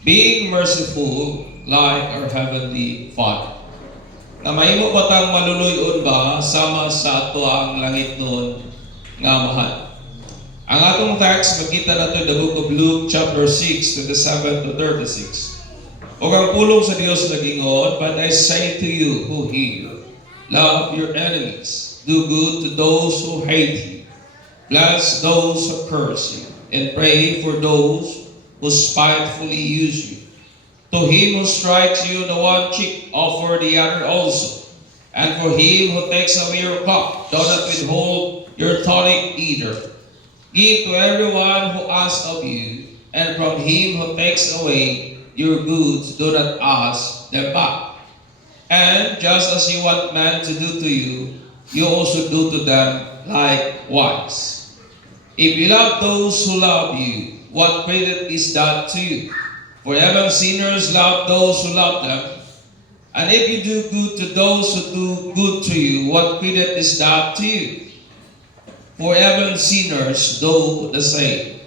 being merciful like our Heavenly Father. Na mahimo ba tang maluluyon ba sama sa ato ang langit noon nga mahal? Ang atong text makita nato the book of Luke chapter 6 27 to 36. O ang pulong sa Dios nagingon, but I say to you who hear, love your enemies, do good to those who hate you, bless those who curse you, and pray for those who spitefully use you. To him who strikes you the one cheek, offer the other also. And for him who takes away your cup, do not withhold your tonic either. Give to everyone who asks of you, and from him who takes away your goods, do not ask them back. And just as you want men to do to you, you also do to them likewise. If you love those who love you, what credit is that to you? For even sinners love those who love them. And if you do good to those who do good to you, what credit is that to you? For even sinners do the same.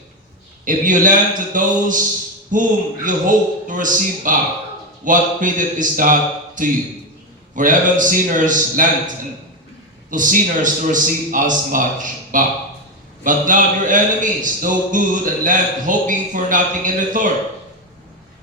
If you lend to those whom you hope to receive back, what credit is that to you? For even sinners lend to sinners to receive as much back. But love your enemies, do good and lend, hoping for nothing in return.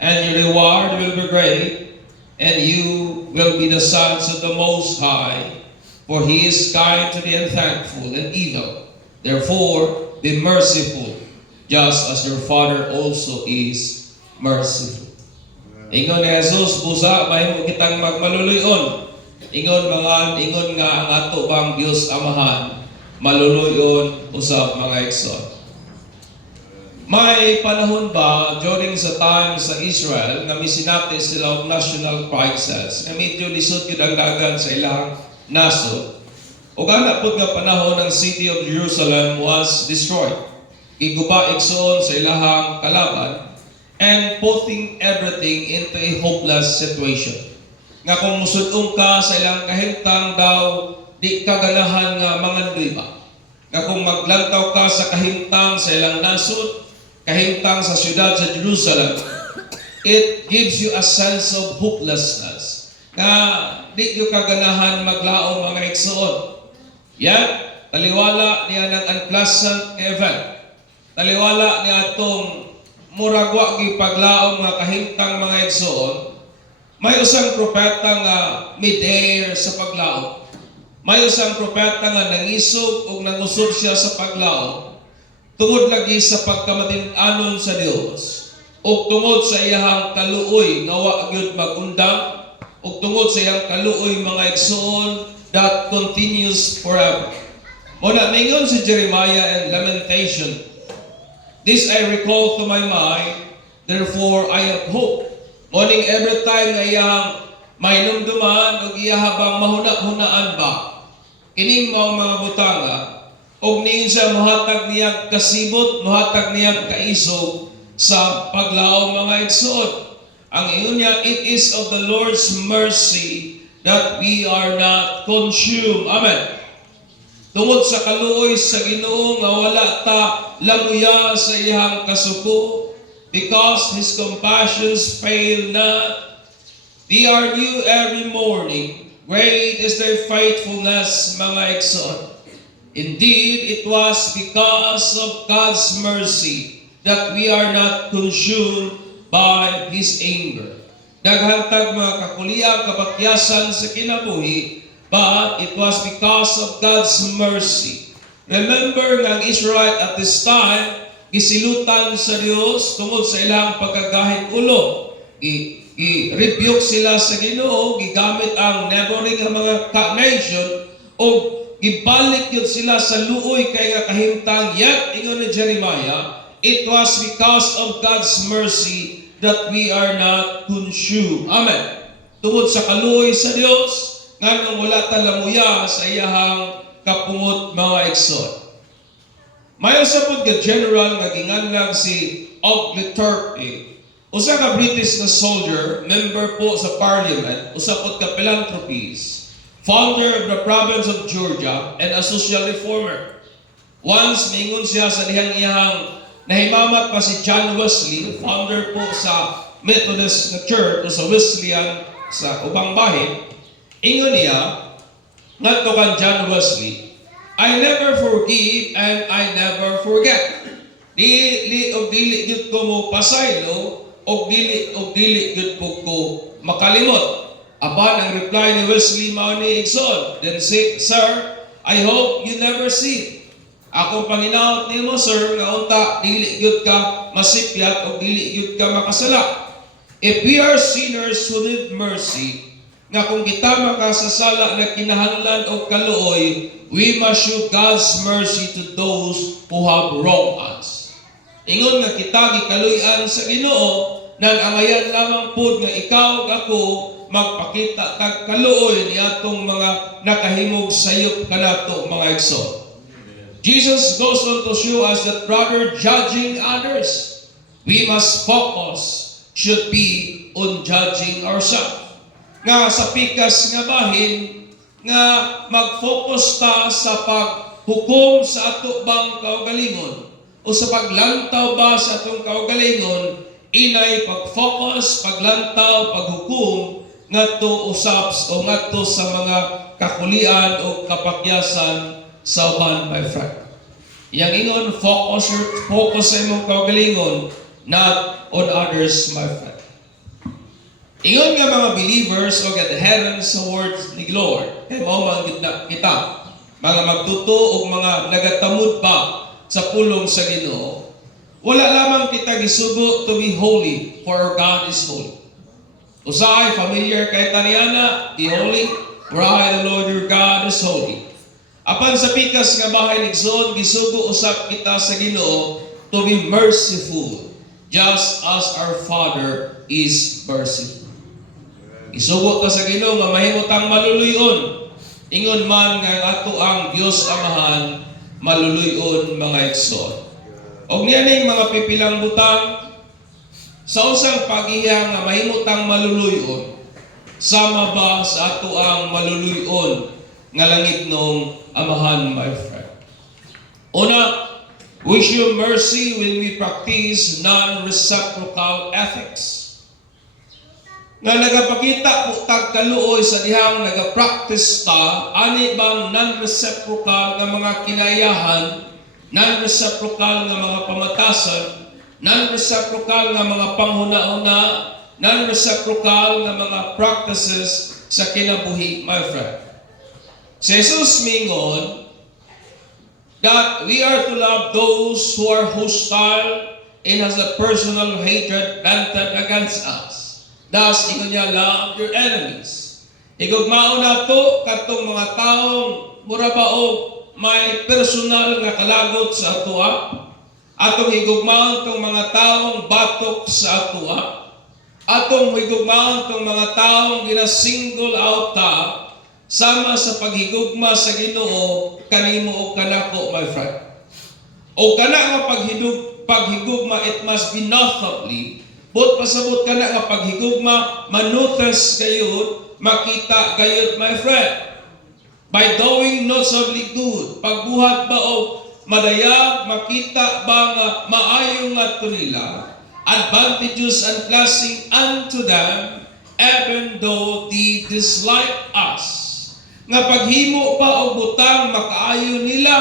And your reward will be great, and you will be the sons of the Most High, for He is kind to the unthankful and evil. Therefore, be merciful, just as your Father also is merciful. Ingon ni Jesus, busa, mahimo kitang magmaluluyon. Ingon nga ang ato bang Diyos Amahan, maluluyon usab mga igsoon. May panahon ba during sa time sa Israel na misinati sila og national crisis na medyo lisod yun ang dagan sa ilang nasod? O gana po nga panahon ang city of Jerusalem was destroyed. Iguba igsoon sa ilahang kalaban and putting everything into a hopeless situation. Nga kung musudong ka sa ilang kahimtang daw, di ka ganahan nga manganriba. Nga kung maglantaw ka sa kahimtang sa ilang nasod, kahimtang sa siyudad sa Jerusalem, it gives you a sense of hopelessness. Nga di nyo kaganahan maglaong mga igsoon. Yan, taliwala niya ng unpleasant event. Taliwala niya itong muragwa gipaglaong mga kahimtang mga igsoon. May usang propeta nga mid-air sa paglaom. May usang propeta nga nangisog o nangusog siya sa paglaom. Tungod lagi sa pagkamatin-anon sa Dios, o tungod sa iyahang kaluoy nga wa gyud magundang, o tungod sa iyang kaluoy mga igsoon that continues forever. Muna mingon si Jeremiah and Lamentation, this I recall to my mind, therefore I have hope. Morning every time nga iyang mainumduman o iyahabang mahuna-hunaan ba, kining mga butanga, og ning sa muhatag niyang kasibot, muhatag niyang kaisog sa paglaom mga igsoon. Ang ingon niya, it is of the Lord's mercy that we are not consumed. Amen. Tungod sa kaluoy sa Ginoo nga wala ta lamuya sa iyang kasuko, because His compassions fail not. They are new every morning. Great is their faithfulness, mga igsoon. Indeed, it was because of God's mercy that we are not consumed by His anger. Daghantag mga kakuliyang kapakyasan sa kinabuhi, but it was because of God's mercy. Remember nga ang Israelite at this time, gisilutan sa Dios tungod sa ilang pagkagahit ulo. I-rebuke sila sa Ginoo, gigamit ang neighboring nga mga nation o gibalik yun sila sa luoy kay nga kahimtang. Yet, ingon ni Jeremiah, it was because of God's mercy that we are not consumed. Amen. Tungod sa kaluoy sa Dios, nga nang wala talamuya sa iyahang kapungot mga igsoon. May usapod ka general nga ginganlang si Auchinleck, usa ka British na soldier, member po sa parliament, usapod ka philanthropist, founder of the province of Georgia, and a social reformer. Once, mingon siya sa iyang nahimamat pa si John Wesley, founder po sa Methodist na Church o sa Wesleyan sa ubang bahin. Ingon niya, ngadto kan John Wesley, I never forgive and I never forget. Dili gid ko mo pasaylo og dili gid ko makalimot. Aban ang reply ni Wesley mao ni igsoon, then say, Sir, I hope you never sin. Akong panginaot nimo, sir, nga unta dili gyud ka masipyat o dili gyud ka makasala. If we are sinners who need mercy, nga kung kita makasasala na kinahanglan o kaluoy, we must show God's mercy to those who have wronged us. Ingon nga kita gikaluy-an sa Ginoo, nang angayan lamang pud nga ikaw ug ako magpakita kag kaluoy niadtong mga nakahimog sayop kanato mga igsoon. Jesus goes on to show us that rather judging others, we must focus should be on judging ourselves. Nga sa pikas nga bahin, nga mag-focus ta sa paghukom sa ato bang kaugalingon o sa paglantaw ba sa atong kaugalingon, inay pag-focus, paglantaw, paghukom ngadto usaps o ngadto sa mga kakulian o kapakyasan sa uban, my friend. Yang ingon, focus sa imong kaugalingon, not on others, my friend. Ingon nga mga believers o adherents sa words ni Lord, kay mao man kita, mga magtuto o mga nagatamod pa sa pulong sa Ginoo. Wala lamang kita gisugo to be holy, for our God is holy. Usahay, familiar kay Tariana, be holy, for I, the Lord your God, is holy. Apan sa pikas nga bahay nigsoon, gisugo usap kita sa Ginoo to be merciful, just as our Father is merciful. Isugo ta sa Ginoo nga mahimutang maluluyon. Ingon man nga ato ang Dios Amahan maluluyon mga igsoon. Og niyaning mga pipilang butang sa usang pag-iya nga mahimutang maluluyon, sama ba sa ato ang maluluyon nga langit nung Amahan, my friend? Una, we show mercy when we practice non-reciprocal ethics. Nga nagapakita po tagkaluoy sa dihang nagapractice ta, ani bang non-reciprocal nga mga kinayahan, non-reciprocal nga mga pamatasan, non-reciprocal nga mga panghuna-una, non-reciprocal nga mga practices sa kinabuhi, my friend. Si Jesus mingon that we are to love those who are hostile and has a personal hatred planted against us. Thus, ingon niya, love your enemies. Igugmao na to katong mga taong mura ba o may personal nga kalagot sa atua. Atong higugmaon tong mga taong batok sa atua. Atong higugmaon tong mga taong gina-single out ta sama sa paghigugma sa Ginoo kanimo o kanako, my friend. O kana nga paghigugma, it must be notably. But pasabot kana nga paghigugma, manutas gayud, makita gayud, my friend. By doing notably good, pagbuhat ba o madayag, makita ba nga maayo nga to nila, advantageous and blessing unto them, even though they dislike us. Nga paghimo pa og butang makaayo nila,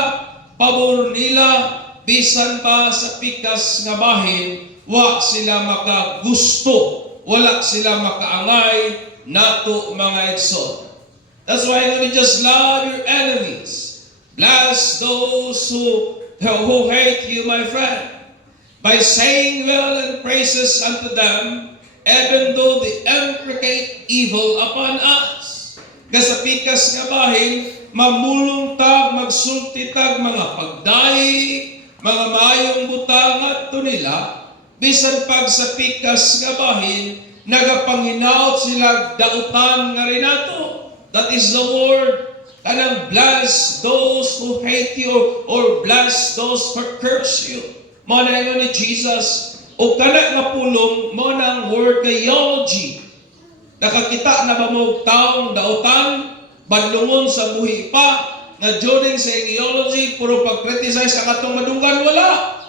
pabor nila, bisan pa sa pikas nga bahin, wa sila makagusto, wala sila makaangay nato mga igsoon. That's why we just love your enemies. Bless those who hate you, my friend, by saying well and praises unto them, even though they imprecate evil upon us. Sa pikas nga bahin, mamulong tag, magsulti tag mga pagdahi, mga mayong butangat to nila, bisan pag sa pikas nga bahin, nagapanginaot sila dautan nga rin nato. That is the word. Kanang bless those who hate you or bless those who curse you. Muna nga ni Jesus, o kana nga pulong, muna ang word nga eulogy. Nakakita na ba mo taong dautan, badlungon sa buhi pa, nga joining sa ideology, puro pag-criticize ang atong madunggan, wala.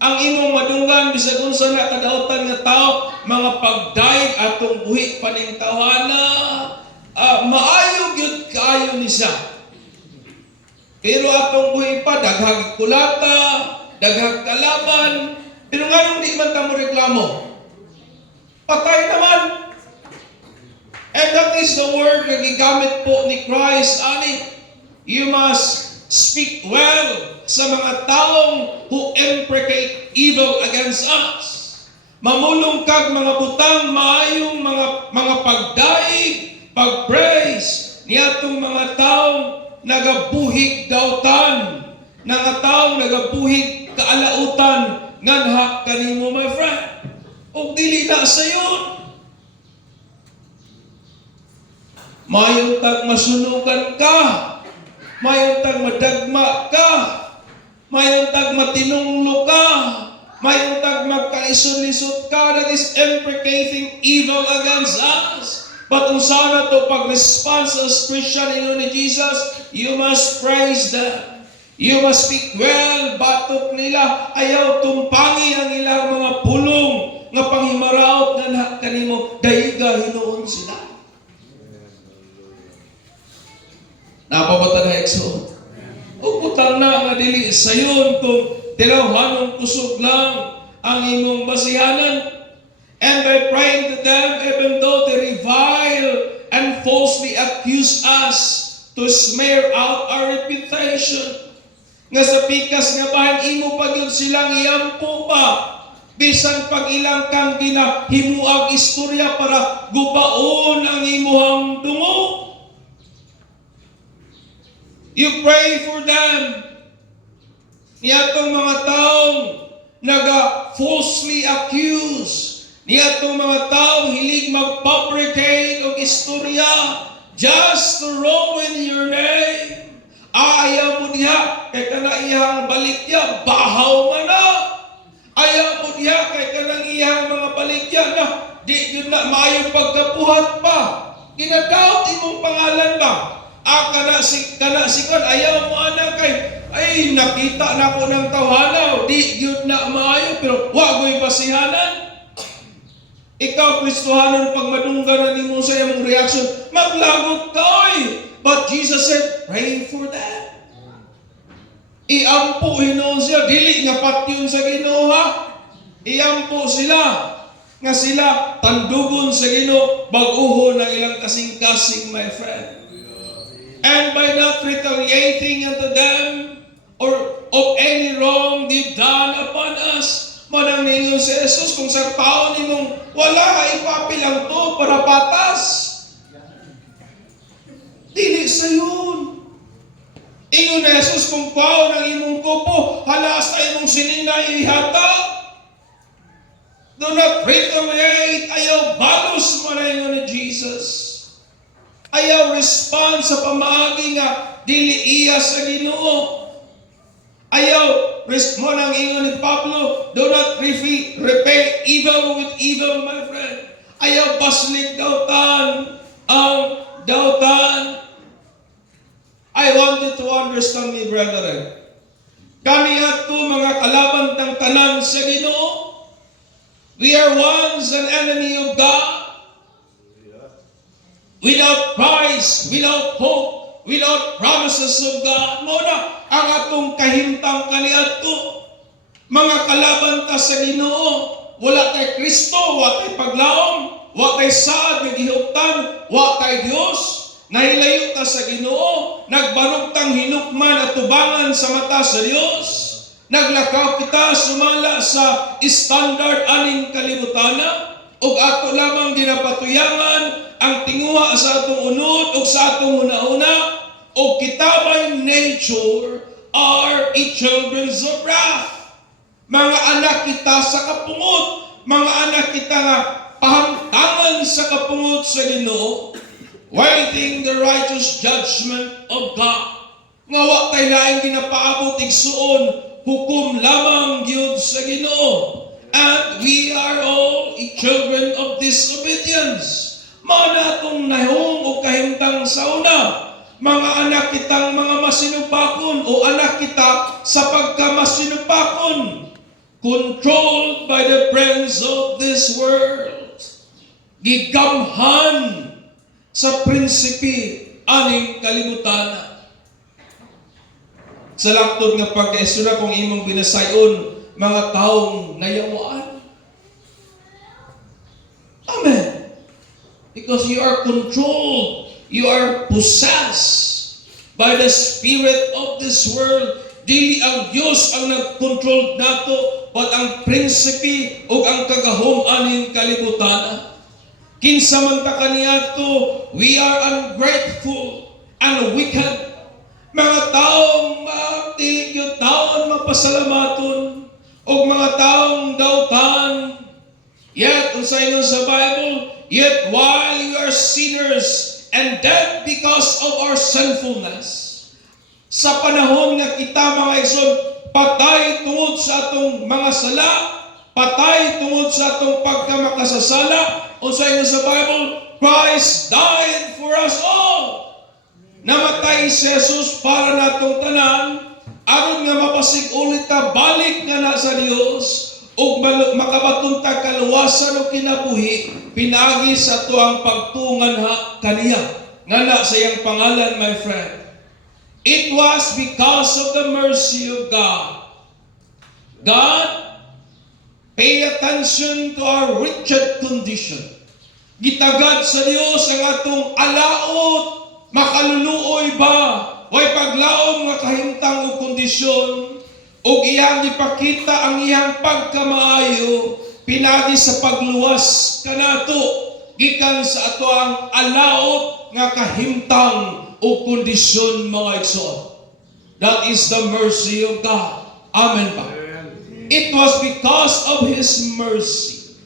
ang imong madunggan bisag unsa na kadautan nga tao, mga pagdaig atong buhi paning tawhana, maayo gyud kaayo ni siya. Pero atong buhi pa daghag kulata, daghag kalaban, pero nganong di man ta mo reklamo? Patay naman. And that is the word na gigamit po ni Christ, ani. You must speak well sa mga taong who imprecate evil against us. Mamulong kag mga butang maayong mga pagdaig, pagpraise niyatong mga taong nagabuhig dautan, mga taong nagabuhig kaalautan nganha kanimo, my friend. O dili na sayon. Mayon tag masunugan ka. Mayon tag madagma ka. Mayon tag matinunglo ka. Mayon tag magkaisod-lisod ka. That is imprecating evil against us. But kung sana to pag-response as Christian in ni Jesus, you must praise them. You must speak well. Batok nila. Ayaw tumpangi ang ilang mga pulong nga panghimaraot na kanimo. Dahiga hinuon sila. Napabata na ekso. Uputang na nga dili sayon kung tilawhanong kusog lang ang imong basihanan. And by praying to them, even though they revile and falsely accuse us to smear out our reputation. Nga sa pikas nga bahan imo pa yun silang iyampo pa. Bisan pag ilang kang ginahimuang istorya para gubaon ang imuhang dungo. You pray for them. Niyatong mga taong naga-falsely accuse. Niyatong mga taong hilig mag-fabricate o istorya just to ruin your name. Ayaw mo diha kay kanaiyang balikya, bahaw man na. Ayaw mo diha kay kanang iyang mga balikya na di yun na maayong pagkabuhat pa. Ginadaot imong pangalan ba? Kana si kon ayaw mo anak kay ay nakita na ko ng tawhanaw di gyud na maayo pero wa goy basihanan. Ikaw Kristohanon pag madunggan nimo sa imong reaction maglagot ka oy. But Jesus said pray for them. Iampo hinuon siya dili nga patyon sa Ginoo ha. Iampo sila nga sila tandugon sa Ginoo bag-uho ng ilang kasing-kasing, my friend. And by not retaliating unto them or of any wrong they've done upon us. Manang ninyo si Jesus, kung sa tao nimong wala, ipapilang to para patas. Dili sa yun. Ingon na Jesus, kung pao ng imong kupo, halas na imong sinina ihata. Do not retaliate. Ayaw balos mo na ingon ni Jesus. Ayaw respond sa pamaagi nga dili iya sa Ginoo. Ayaw respond ang ingon ni Pablo, do not repay evil with evil, my friend. Ayaw baslig dautan ang dautan. I want you to understand me, brethren. Kami ato mga kalaban ng tanan sa Ginoo. We are once an enemy of God. Without Christ, without hope, without promises of God, muna ang atong kahimtang kaniadto. Mga kalaban ta sa Ginoo, wala kay Kristo, wa kay paglaom, wa kay saad nga gihuptan, wa kay Dios. Nahilayo ta sa Ginoo, nagbanugtang hinukman at tubangan sa mata sa Dios. Naglakaw kita sumala sa standard aning kalibutana, ug ato lamang ginapatuyangan ang tinguha sa atong unod o sa atong una-una o kita by nature are children of wrath. Mga anak kita sa kapungot, mga anak kita nga pahamtangan sa kapungot sa Ginoo, waiting the righteous judgment of God. Nga wa tay laing ginapaabot igsuon, hukom lamang gyud sa Ginoo. And we are all children of disobedience. Mana itong nahong o kahimtang sa una, mga anak kitang mga masinupakon o anak kita sa pagkamasinupakon. controlled by the prince of this world. Gigamhan sa prinsipe aning kalibutan. Sa laktod nga pagkaisura kung imong binasayon, mga taong nayawaan. Amen. Because you are controlled, you are possessed by the spirit of this world. Dili ang Dios ang nag-control nato, but ang prinsipe o ang kagahom aning kalibutan. Kinsa man ta kaniadto, we are ungrateful and wicked. Mga taong matigyo, taon mapasalamaton, o mga taong dautan. Yet, unsay nun sa Bible, yet while we are sinners and dead because of our sinfulness, sa panahon nga kita mga igsoon, patay tungod sa atong mga sala, patay tungod sa atong pagkamakasasala, unsay nun sa Bible, Christ died for us all. Namatay si Jesus para natong tanan, aron nga mapasig ulit ta balik nga na sa Dios ug makabatuntag kaluwasan o kinabuhi pinagi sa tuang pagtungan kaniya nga na sa iyang pangalan, my friend. It was because of the mercy of God. God, pay attention to our wretched condition. Gitagad sa Dios ang atong alaot, makaluluoy ba? Way paglaom nga kahimtang o kondisyon, o iyang ipakita ang iyang pagkamaayo, pinagi sa pagluwas kanato, gikan sa ato ang alaot nga kahimtang o kondisyon, mga igsoon. That is the mercy of God. Amen ba? It was because of His mercy.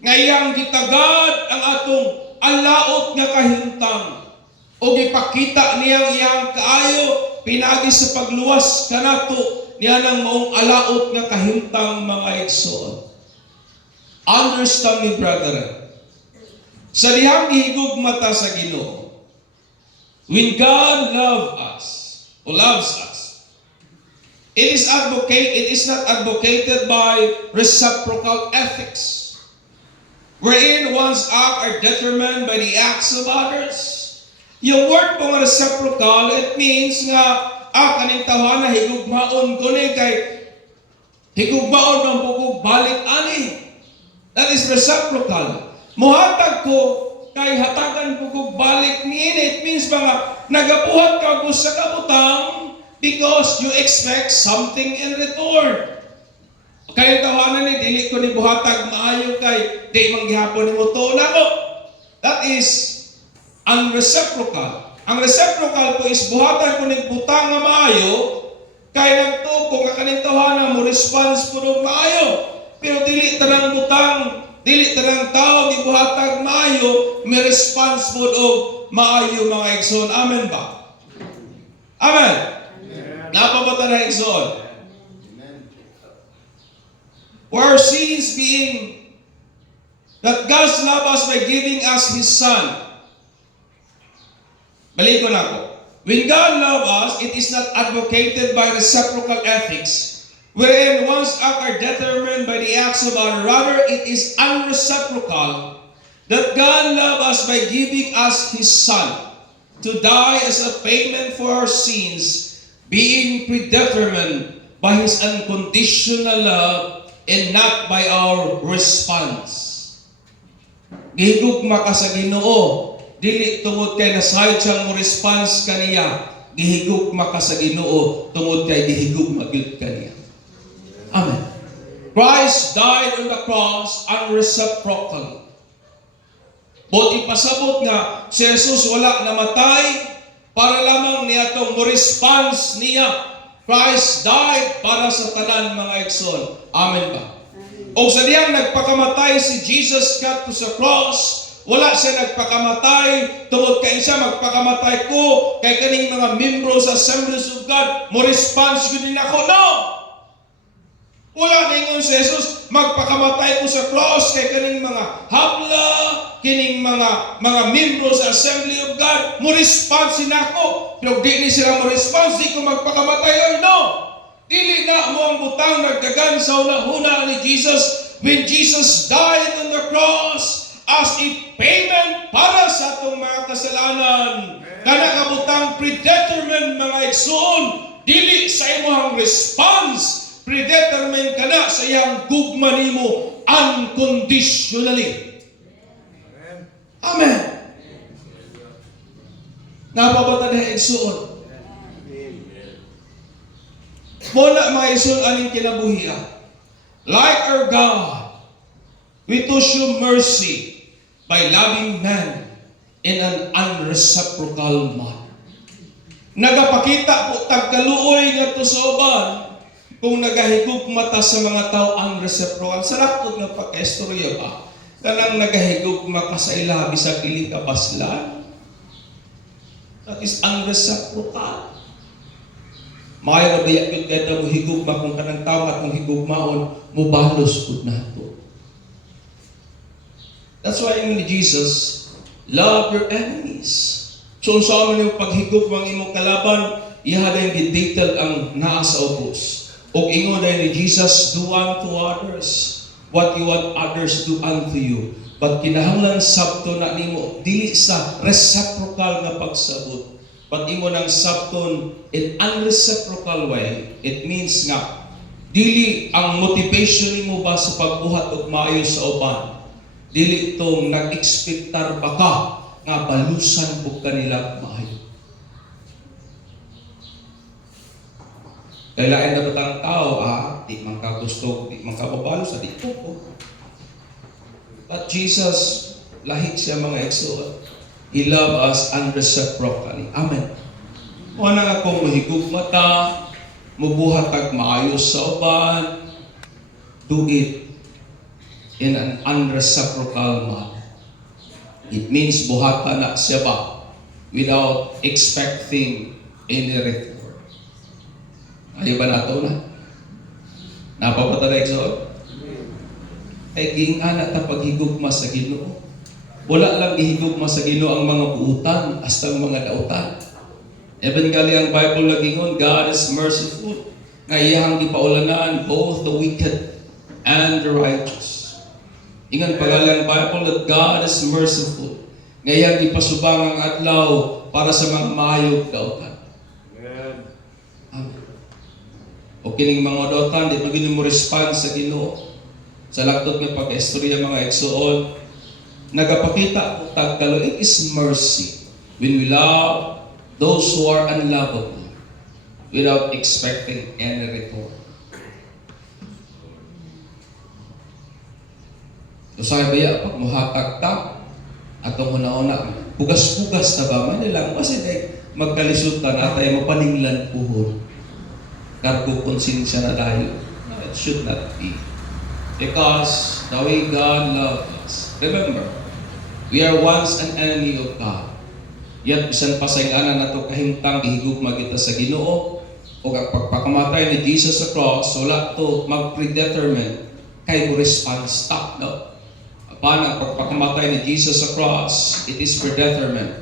Ngayang gitagad ang atong alaot nga kahimtang, o gipakita niyang iyang kaayo, pinagi sa pagluwas kanato, niya ng maong alaot nga kahimtang, mga igsoon. Understand me, brethren. Sa dihang gihigugmata sa Ginoo, when God loves us, it is not advocated by reciprocal ethics, wherein one's acts are determined by the acts of others. Yung word po nga reciprocal, it means nga, kaning tawana higugmaon ko ni kay higugmaon ng bukog balik ani. That is reciprocal. Muhatag ko kay hatagan bukog balik ni ini. It means mga nagabuhat ka ko sa kabutang because you expect something in return. Kaya tawanan ni dili ko ni buhatag maayo kay di manggihapon ni mo to nako. That is unreciprocal. Ang reciprocal po is buhatan ko ng butang nga maayo, kaya nagtuko nga kaning tawanan mo response po ng maayo. Pero dili tanang butang, dili tanang tao di buhatag maayo, may response po ng maayo, mga igsoon. Amen ba? Amen. Napabata na igsoon. Our sins being that God loved us by giving us His Son. Balik ko na po. When God loves us, it is not advocated by reciprocal ethics, wherein one's acts are determined by the acts of others. Rather, it is unreciprocal that God loves us by giving us His Son to die as a payment for our sins, being predetermined by His unconditional love and not by our response. Gihigugma ka sa Ginoo, dili tungod kay nasayod siyang mo response kaniya, gihigugma ka sa Ginoo tungod kay gihigugma gyud kaniya. Amen. Christ died on the cross unreciprocally. But ipasabot nga si Jesus wala namatay para lamang niya tong mo response niya. Christ died para sa tanan, mga igsoon. Amen ba? O sa diyang nagpakamatay si Jesus kadto sa cross, wala siya nagpakamatay tungod kay siya magpakamatay ko kay kaning mga membro sa Assemblies of God mo response ko din ako. No! Wala ningon si Jesus magpakamatay ko sa cross kay kaning mga habla, kining mga membro sa Assembly of God mo response nako. Pero di ni sila mo response, di ko magpakamatay or no. Dili na mo ang butang nagdagan sa una-una ni Jesus when Jesus died on the cross as a payment para sa atong mga kasalanan. Kana ka butang predetermined mga igsoon, dili sa imong response, predetermined kana sa iyang gugma nimo unconditionally. Amen. Napabata na igsoon. Muna mga igsoon aning kinabuhian. Like our God, we to show mercy by loving man in an unreciprocal manner. Nagapakita po tagkaluoy nga to sa uban kung nagahigugmata sa mga tao unreciprocal. Sa lakot nga pagka-istorya ba? Kanang nagahigugma ka sa ila bisag dili ka baslan. That is unreciprocal. Maayo nga diya yun kahit na mo higugma kung kanang tao at mong higugmaon, mubalos po na ito. That's why ni Jesus, love your enemies. So sa amin yung paghigugma ng imong kalaban, ihada yung detailed ang naa sa ubos. O ingon na ni Jesus, do unto others what you want others do unto you. But kinahanglan sabto na nimo, dili sa reciprocal na pagsabot. But imo nang sabton in unreciprocal way, it means nga dili ang motivation nimo ba sa pagbuhat og maayo sa uban. Dili tong nag-expectar ba ka nga balusan po kanila maayo. Kailangan na batang tao, di man ka gusto, di man ka babalos, di po. But Jesus, lahig siya mga igsoon. He loved us unreciprocally. Amen. Wala nga kung mahigugmata, mubuhat ag maayos sa uban, do it in an unreciprocal manner. It means buhatan na siya ba without expecting any return. Ayaw ba nato na? Napapata na igsoon? Ay giingana ta paghigugma sa Ginoo. Wala lang gihigugma sa Ginoo ang mga buutan hasta ang mga dautan. Even gali ang Bible nagingon, God is merciful. Nga iyang gipaulanan both the wicked and the righteous. Ingon pagali ang Bible that God is merciful. Nga iyang gipasubang ang adlaw para sa mga maayog dautan. Amen. O kining mga dautan, di magiging mo respond sa Ginoo. Sa laktot ng pag-istorya mga igsoon, nagapakita po tagkalo, it is mercy when we love those who are unlovable without expecting any return. So sabi ba pag muhatag ta, atong una-una, pugas-pugas na ba? May lang, kasi magkalisod na natay mapaninglan puhon. Kargo konsensya na tayo. No, it should not be. Because the way God loves us. Remember, we are once an enemy of God. Yet, bisan pasaylanan na ito kahintang gihigugma kita sa Ginoo o ang pagpakamatay ni Jesus sa cross, wala ito mag-predetermine kay mo response stop. No? Upon ang pagpakamatay ni Jesus sa cross, it is predetermined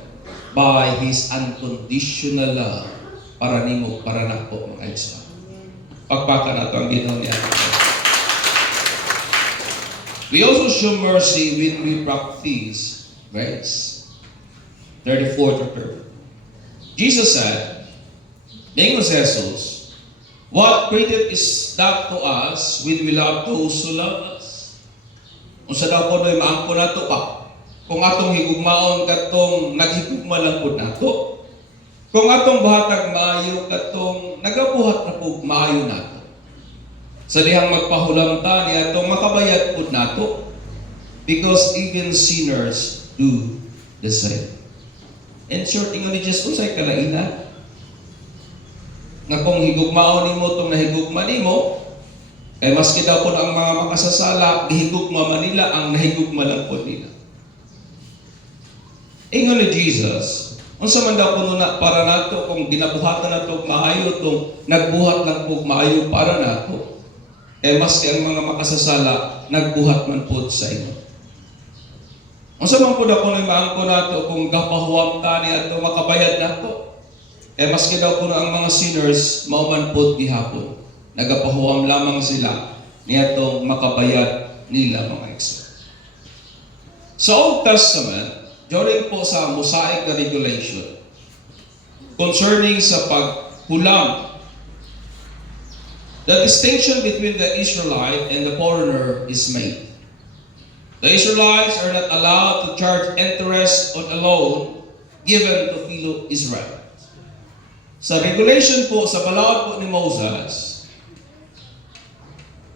by His unconditional love para nimo, para na po mga isa. Pagpaka na ito ang Ginoo niya. We also show mercy when we practice grace. 34 to 30. Jesus said, Ingon si Jesus, what credit is that to us when we love those who love us? Kung sa daw po do'y maangko na ito pa. Kung atong higugmaon katong naghigugma lang po na ito. Kung atong bahatag maayo katong nagabuhat na po maayo na ito. Sa dihang magpahulamta niya itong makabayad po nato because even sinners do the same. In short, ingon ni Jesus, usay kalainan. Nga kung higugmaon nimo itong nahigugma nimo, kay maski daw po ang mga makasasala, higugma man nila, ang nahigugma lang po nila. Ingon ni Jesus, unsa man daw kuno na para nato kung ginabuhatan nato maayo itong nagbuhat lang po maayo para nato. Maski ang mga makasasala, nagbuhat man po sa inyo. Unsa man po daw kuno maangko nato kung gapahuwam ta ni ato makabayad nato. Maski daw kuno ang mga sinners, mao man po gihapon. nagapahuwam lamang sila niyatong makabayad nila mga igsoon. Sa Old Testament, during po sa Mosaic na regulation, concerning sa paghulam, the distinction between the Israelite and the foreigner is made. The Israelites are not allowed to charge interest on a loan given to fellow Israelites. Sa regulation po, sa balaod po ni Moses,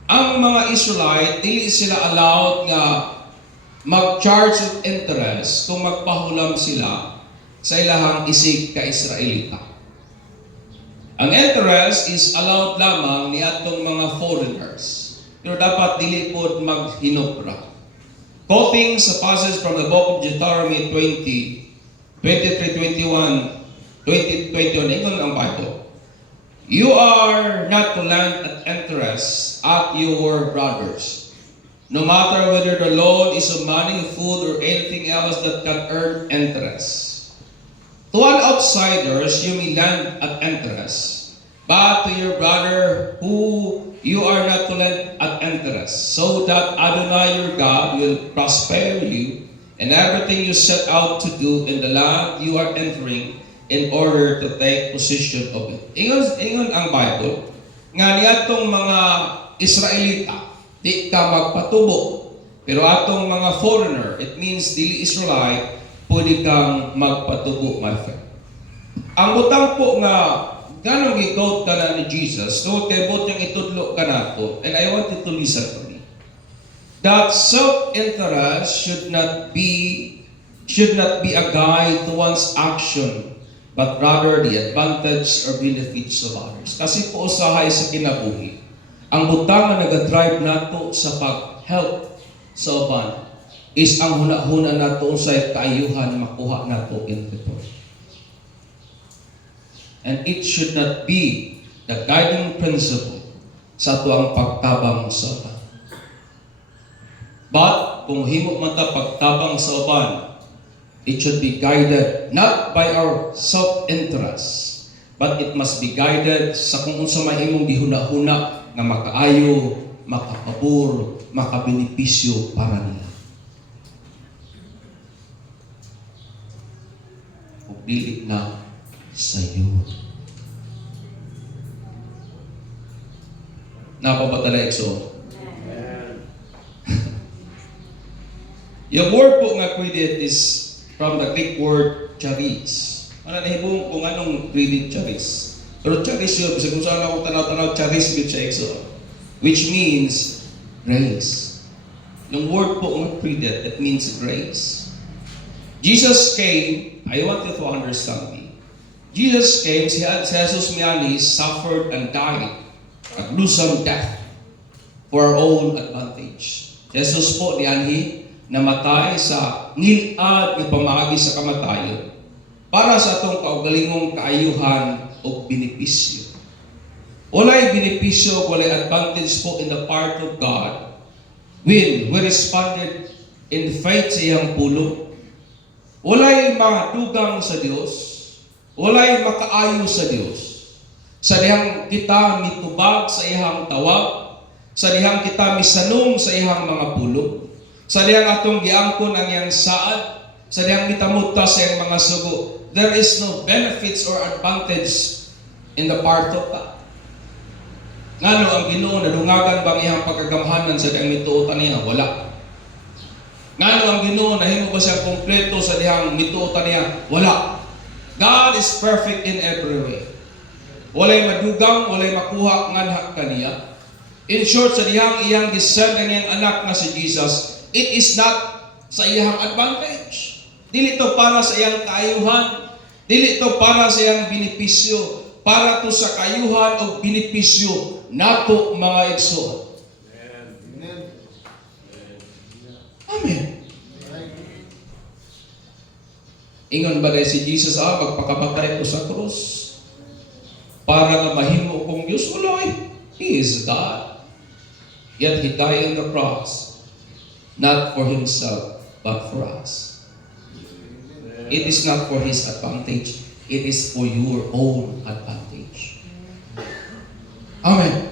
ang mga Israelite, dili sila allowed nga mag-charge of interest kung magpahulam sila sa ilahang isig ka-Israelita. Ang interest is allowed lamang ni atong mga foreigners. Pero dapat dili po maghinopra. Quoting sa passage from the book of Deuteronomy 23:21, ingon ang Bible, "You are not to lend at interest at your brothers, no matter whether the loan is of money, food, or anything else that can earn interest. To an outsiders you may lend at interest, but to your brother who you are not to lend at interest, so that Adonai your God will prosper you in everything you set out to do in the land you are entering in order to take possession of it." Ingon ang Bible, nga niatong mga Israelita, di ka magpatubo. Pero atong mga foreigner, it means dili Israelite, pwede kang magpatubo, my friend. Ang butang po nga, ganong i-quote ka na ni Jesus, no, kay bot yung itudlo ka na to, and I want you to listen to me. That self-interest should not be a guide to one's action, but rather the advantage or benefits of others. Kasi po usahay sa kinabuhi, ang butang na nag-drive nato sa pag-help sa uban is ang huna-huna nato sa kaayuhan makuha nato in return. And it should not be the guiding principle sa tuang pagtabang sa uban. But kung himo man ta pagtabang sa uban, it should be guided not by our self-interest, but it must be guided sa kung unsa may imong gihuna-huna nga makaayo, makapabor, makabenepisyo para nila. Ug dili na sa iyo. Napabatala ekso. Yung word po nga credit is from the Greek word charis. Ano nahibong kung anong credit charis. Pero charis yun, kasi kung saan ako tanaw-tanaw, charis yun siya ekso. Which means grace. Yung word po nga credit, it means grace. Jesus came, I want you to understand me. Jesus came, si Jesus Miani suffered and died at gruesome death for our own advantage. Jesus po niyanhi namatay sa ngilad ni pamaagi sa kamatayon para sa atong kaugalingong kaayuhan o benepisyo. Walay benepisyo, walay advantage po in the part of God when we responded in faith sa iyang pulong. Walay madugang sa Dios, walay makaayo sa Dios. Sa dihang kita mitubag sa iyang tawag, sa dihang kita misanong sa iyang mga pulong, sa dihang atong giangkon ang iyang saad, sa dihang mitamuta sa iyang mga sugo, there is no benefits or advantage in the part of that. Ngano ang Ginoo nadungagan bang iyang pagkagamhanan sa dihang mituotan niya? Wala. Ngano ang Ginoo nahimo ba siya kompleto sa dihang mituotan niya? Wala. God is perfect in every way. Walay madugang, walay makuha nganha kaniya. In short, sa dihang iyang gisend ang iyang anak na si Jesus, it is not sa iyang advantage. Dili to para sa iyang kaayuhan, dili to para sa iyang benepisyo, para to sa kaayuhan o benepisyo nato mga igsoon. Amen. Amen. Ingon ba si Jesus, magpakamatay ko sa krus para nga mahimo kong Diyos? Wala eh. He is God. Yet He died on the cross, not for Himself, but for us. It is not for His advantage. It is for your own advantage. Amen.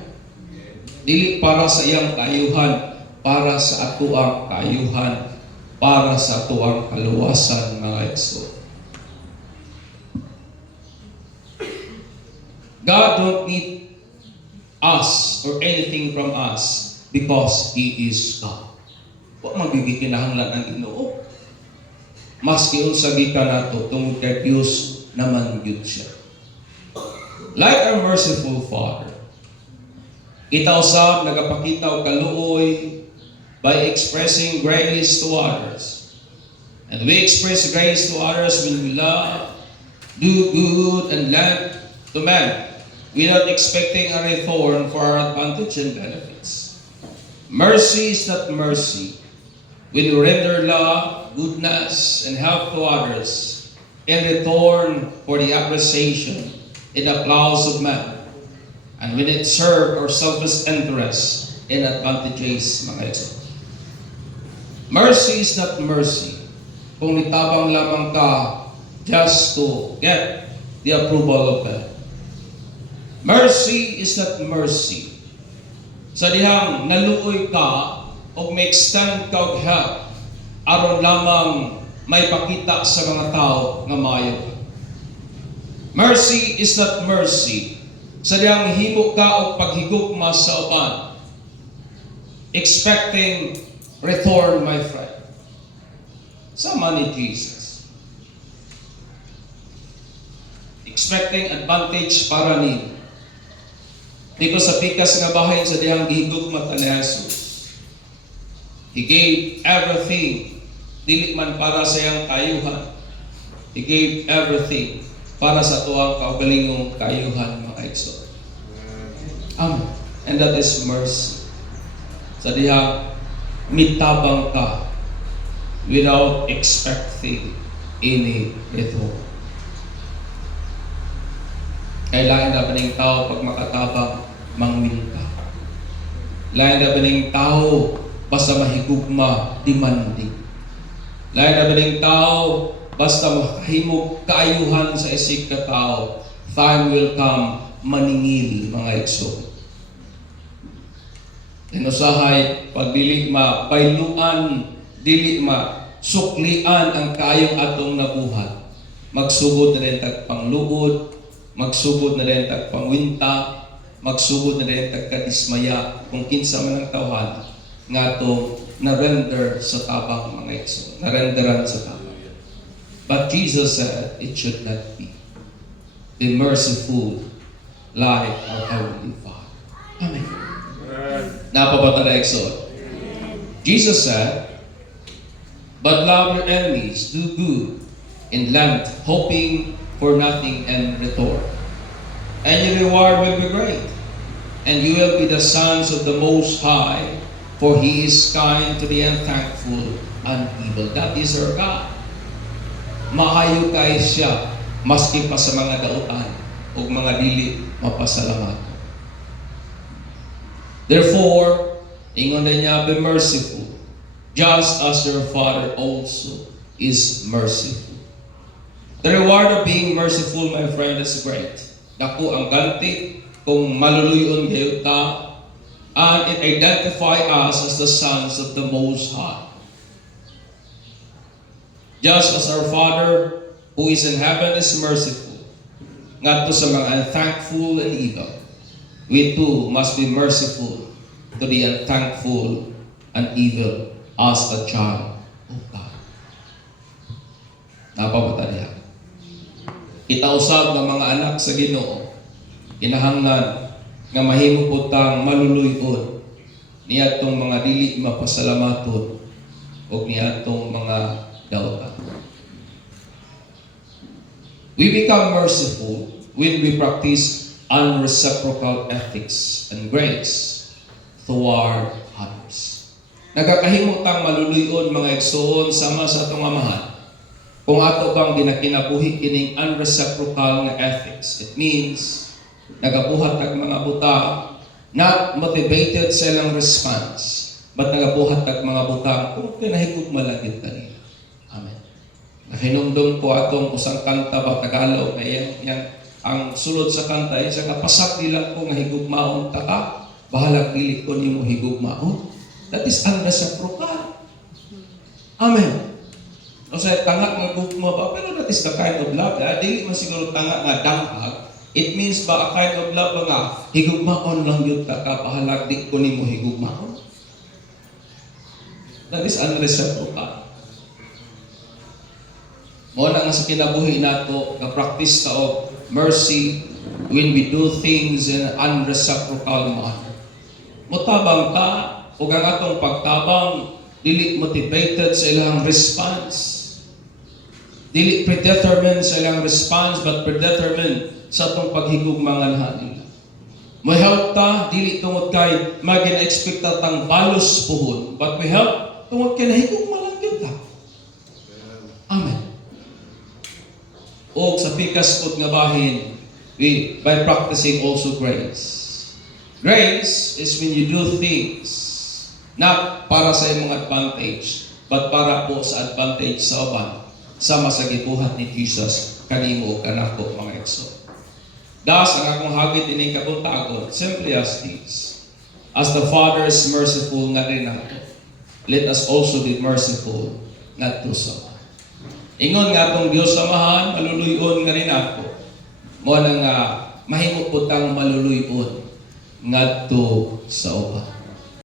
Dili para sa iyang kaayuhan, para sa atuang kaayuhan, para sa atuang kaluwasan, mga igsoon. God don't need us or anything from us because He is God. Wa magiging kinahanglan ang Ginoo. Maski unsa gikan nato tungod kay Dios naman gyud siya. Like our merciful Father, kita usab nagapakita og kaluoy by expressing grace to others. And we express grace to others when we love, do good, and lend to men without expecting a return for our advantage and benefits. Mercy is not mercy when we render love, goodness, and help to others in return for the appreciation and applause of men, and when it serves our selfish interests and advantages, mga ito. Mercy is not mercy kung nitabang lamang ka just to get the approval of men. Mercy is not mercy sa dihang naluoy ka o may extend ka og help aron lamang may pakita sa mga tao nga maayo ka. Mercy is not mercy sa dihang himo ka og paghigugma sa uban expecting return, my friend. Sama ni Jesus. Expecting advantage para ni. Dito sa pikas nga bahay sa diyang gihigugma ta ni Jesus. He gave everything, dili man para sa iyang kayuhan. He gave everything para sa tuwang kaugalingong kayuhan, mga igsoon. Amen. And that is mercy. Sa diyang mitabang ka without expecting any return. Kailangan na ba ng tao pag makatabang mangminta? Lain na ba ng tao basta mahigugma demanding? Lain na ba ng tao basta makahimog kaayuhan sa isig ka tao? Time will come, maningil, mga igsoon. Inusahay, pag dili mapailuan, dili suklian ang kaayong atong nabuhat. Magsugod na rin tagpangluod, magsugod na rin tagpangwinta, magsugod na rin tagkadismaya kung kinsa man ang tawhan nga to na-render sa tabang, mga igsoon. Na-renderan sa tabang. But Jesus said, it should not be. Be merciful like our Heavenly Father. Amen. Napabata na igsoon. Jesus said, but love your enemies, do good, and lend, hoping for nothing in return. And your reward will be great, and you will be the sons of the Most High, for He is kind to the unthankful and evil. That is our God. Maayo kay siya, maski pa sa mga dautan o mga dili mapasalamat. Therefore, ingon na niya, be merciful, just as your Father also is merciful. The reward of being merciful, my friend, is great. Dako ang ganti kung maluluyon kayo ta, and it identify us as the sons of the Most High. Just as our Father who is in heaven is merciful, ngadto sa mga unthankful and evil, we too must be merciful to the unthankful and evil as a child of God. Napabata niya. Kita usab ng mga anak sa Ginoo, kinahanglan nga mahimo pud tang maluluyon niadtong mga dili mapasalamaton o niadtong mga dautan. We become merciful when we practice unreciprocal ethics and grace toward others. Nagakahimo tang maluluyon, mga igsoon, sama sa atong amahan. Kung ato bang ginakinabuhi kining unreciprocal nga ethics, it means nagabuhat ng mga buta, not motivated sa ilang response, but nagabuhat ng mga buta kung kinahigugma lang yun kanila. Amen. Nahinumdum ko atong usang kanta ba Tagalog, kaya ang sulod sa kanta ay sa kapasak nilang ko nga higugmaon taka, bahalag dili ko nimo higugmaon. That is unreciprocal. Amen. O sa tanga nga gugma ba, pero that is the kind of love. Dili man siguro tanga nga danghag. It means ba a kind of love nga higugmaon lang yun ka bahalag di ko nimo higugmaon. That is unreciprocal. Mo na nga sa kinabuhi nato ka-practice ta og mercy when we do things in an unreciprocal manner. Motabang ka ug ang atong pagtabang dili motivated sa ilang response. Dili predetermined sa ilang response but predetermined sa atong paghigugma nga nila. Mo help ta dili tungod kay magin-expect tang balos puhon, but we help tungod kay nahigugma lang gyud ta. Amen. O sa pikas pud nga bahin, by practicing also grace. Grace is when you do things not para sa imong advantage, but para po sa advantage sa uban, sama sa gibuhat ni Jesus kanimo ug kanako mga igsoon. Das ang akong hagit ining kabuntagon, simply as this. As the Father is merciful nga rin nato, let us also be merciful ngadto sa uban. Ingon nga atong Dios samahan, maluluyon nga rin nato. Mo nga mahimo putang maluluyon ngadto sa uban.